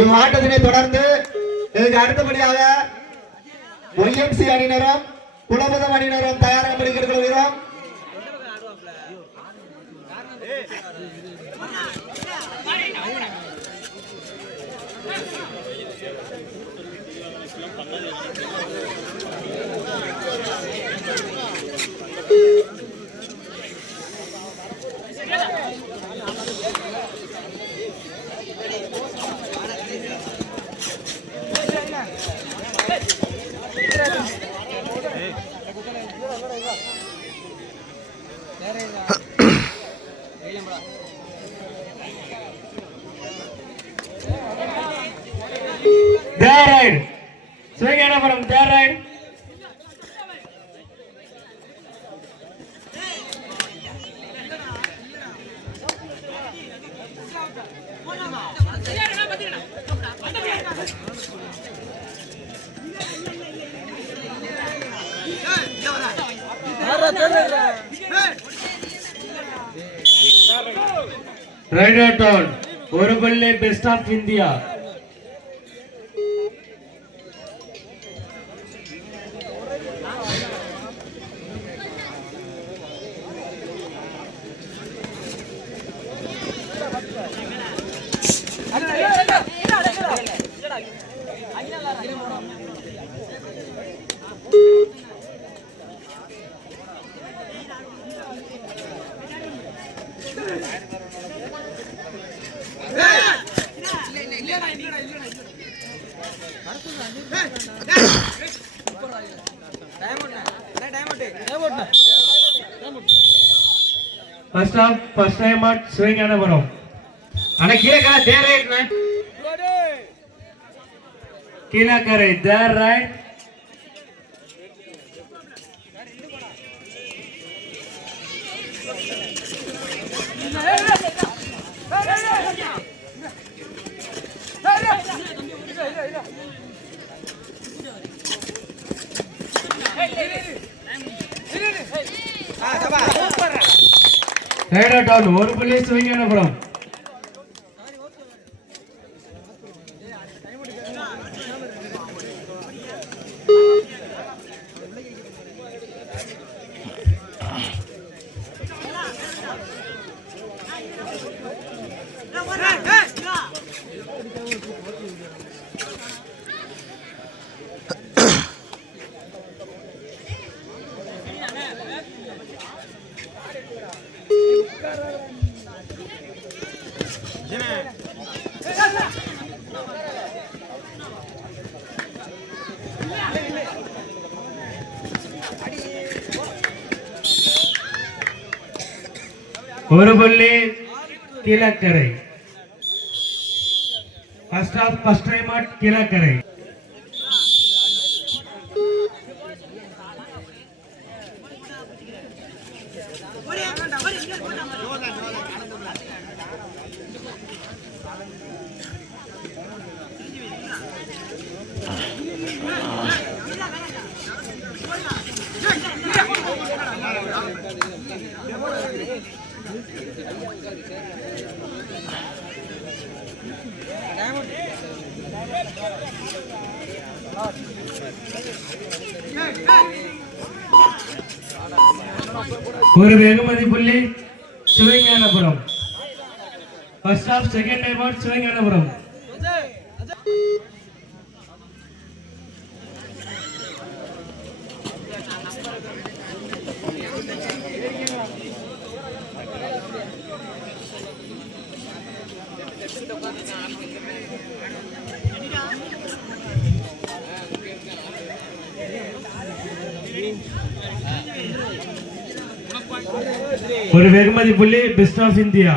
இவ்வாட்டத்தினை தொடர்ந்து இதற்கு அடுத்தபடியாக YMC அணியினரும் குலபதம் அணியினரும் தயாராக படிக்கிறோம். Swinganapuram, there right. Rider turn. Oruballe best of India. First off, first time at Swinganapuram. Ana kila kara there right na. Kila kare there right. Rider down, Oruballe Swinganapuram. Oruballe Kilakare. First off, first time at Kilakare. ஒரு வெகுமதி புள்ளி Sivagnanapuram. First half, second time out Sivagnanapuram. ஒரு வெகுமதி புள்ளி best of India.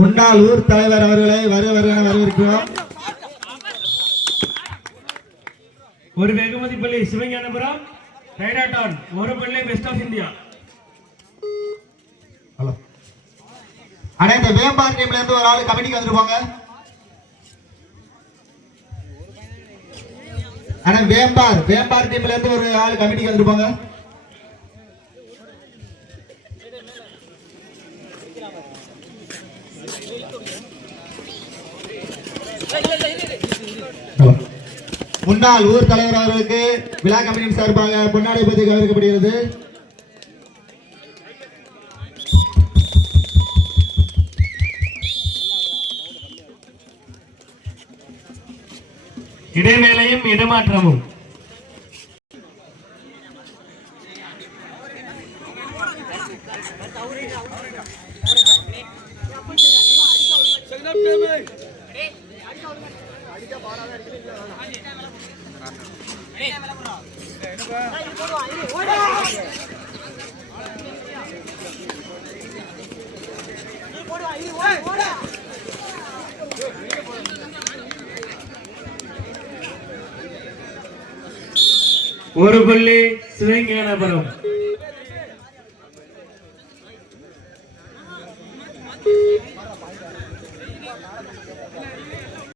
முன்னாள் ஊர் தலைவர் அவர்களை வருவரென வரவேற்கிறோம். ஒரு வெகுமதி புள்ளி சிவஞானபுரம் ரைடாட்டான் ஒரு புள்ளி பெஸ்ட் ஆஃப் இந்தியா. அட இந்த வேம்பார் டீம்ல இருந்து ஒரு ஆளு கமிட்டிக்கு வந்துருப்பாங்க. அட வேம்பார் டீம்ல இருந்து ஒரு ஆளு கமிட்டிக்கு வந்துருப்பாங்க. முன்னாள் ஊர் தலைவர் அவர்களுக்கு விழா கமிட்டியின் சார்பாக பொன்னாடை பற்றி கவனிக்கப்படுகிறது. இடைவேளையும் இடமாற்றமும். ஒரு புள்ளி சிவஞானபுரம்.